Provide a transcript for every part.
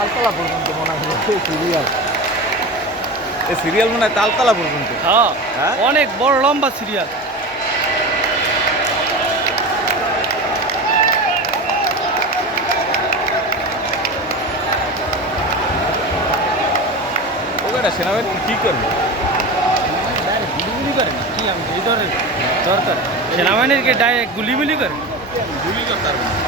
তালতলা পর্যন্ত মনে হয় সিরিয়াল। এই সিরিয়াল মনে হয় তালতলা পর্যন্ত। হ্যাঁ, অনেক বড় লম্বা সিরিয়াল। ওটা সেনাবাহিনী কি করবে? গুলিগুলি করে না কি আমি এই ধরনের দরকার সেনাবাহিনীকে ডাইরেক্ট গুলিগুলি করে গুলি করতে পারবে না।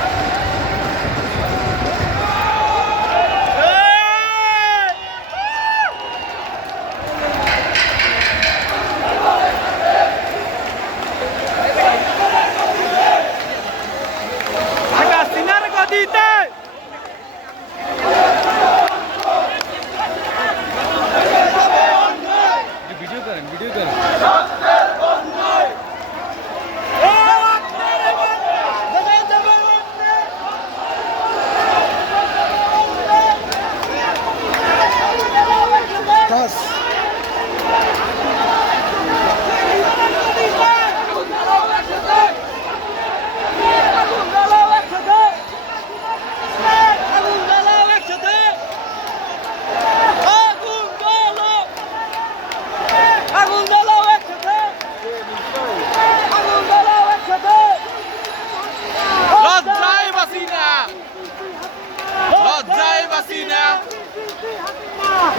ভিডিও করেন ভিডিও করেন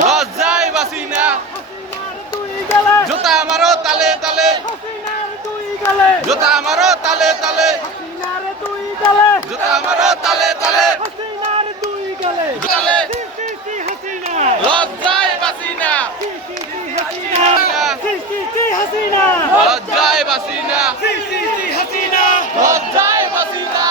লজ্জায় বাসি না, জুতা আমারও তালে তালে, জুতা আমারও তালে তালে, জুতা আমারও তালে তালে, তালে লজ্জায় বাসি না, লজ্জায় বাসি না, লজ্জায় বাসি না, লজ্জায় বাসি না।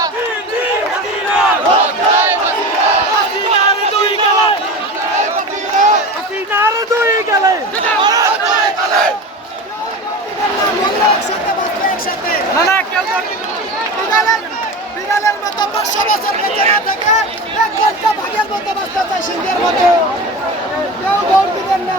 বিড়ালের মতো 500 বছর বেঁচে না থেকে এক ঘন্টা ভাগের মতো বাঁচতে চাই সিংহের মতো। কেউ ভোট দিবেন না।